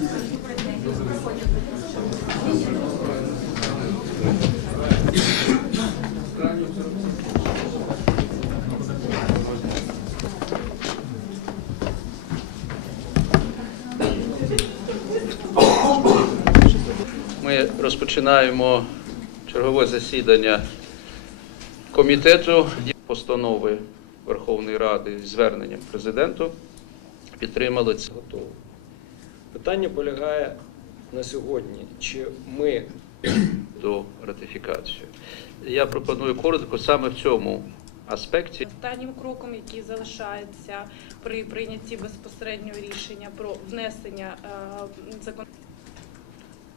Ми розпочинаємо чергове засідання комітету постанови Верховної Ради зверненням президенту. Підтримали це готово. Питання полягає на сьогодні, чи ми до ратифікації. Я пропоную коротко саме в цьому аспекті. Останнім кроком, який залишається при прийнятті безпосереднього рішення про внесення е, закон.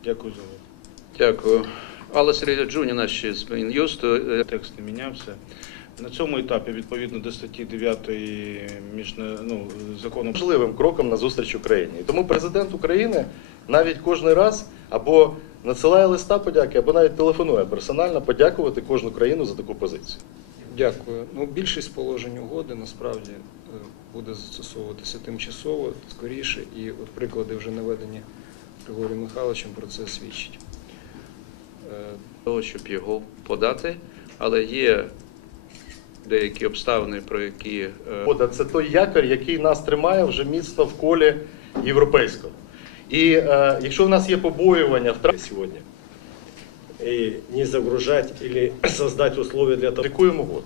Дякую за увагу. Дякую. Алла Сергія Джуніна ще з Мін'юсту. Текст не мінявся. На цьому етапі, відповідно до статті 9 міжна... ну, закону важливим кроком на зустріч Україні. І тому президент України навіть кожен раз або надсилає листа подяки, або навіть телефонує персонально подякувати кожну країну за таку позицію. дякую. Ну, більшість положень угоди насправді е, буде застосовуватися тимчасово, скоріше, і от приклади вже наведені Григорієм Михайловичем про це свідчать. Е, того, щоб його подати, але є деякі обставини, про які е, Угода – це той якор, який нас тримає вже міцно в колі європейського. І е, якщо в нас є побоювання втрати сегодня и не загружать или создать условия для того, Ратифікуємо угоду.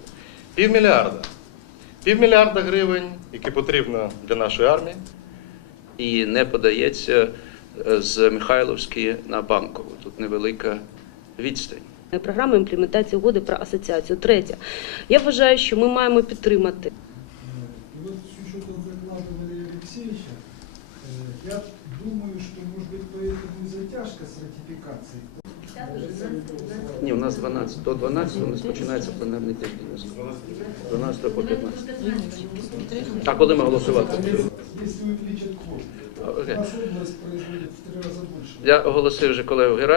Півмільярда. Півмільярда гривень, які потрібно для нашої армії. і не подається е, з Михайловської на Банкову. Тут невелика відстань. Програма імплементації угоди про асоціацію. Третє, я вважаю, що ми маємо підтримати И вот с учетом доклада Валерия Алексеевича, э, я думаю, что, может быть, поэтому и затяжка с ратификацией. Ні, у нас 12. До 12 у нас починається пленарний тиждень. З 12 по 15. А коли ми голосувати? Если увеличат квоту. Окей. У нас область производит в три раза больше. Я оголосив вже колегу Гера.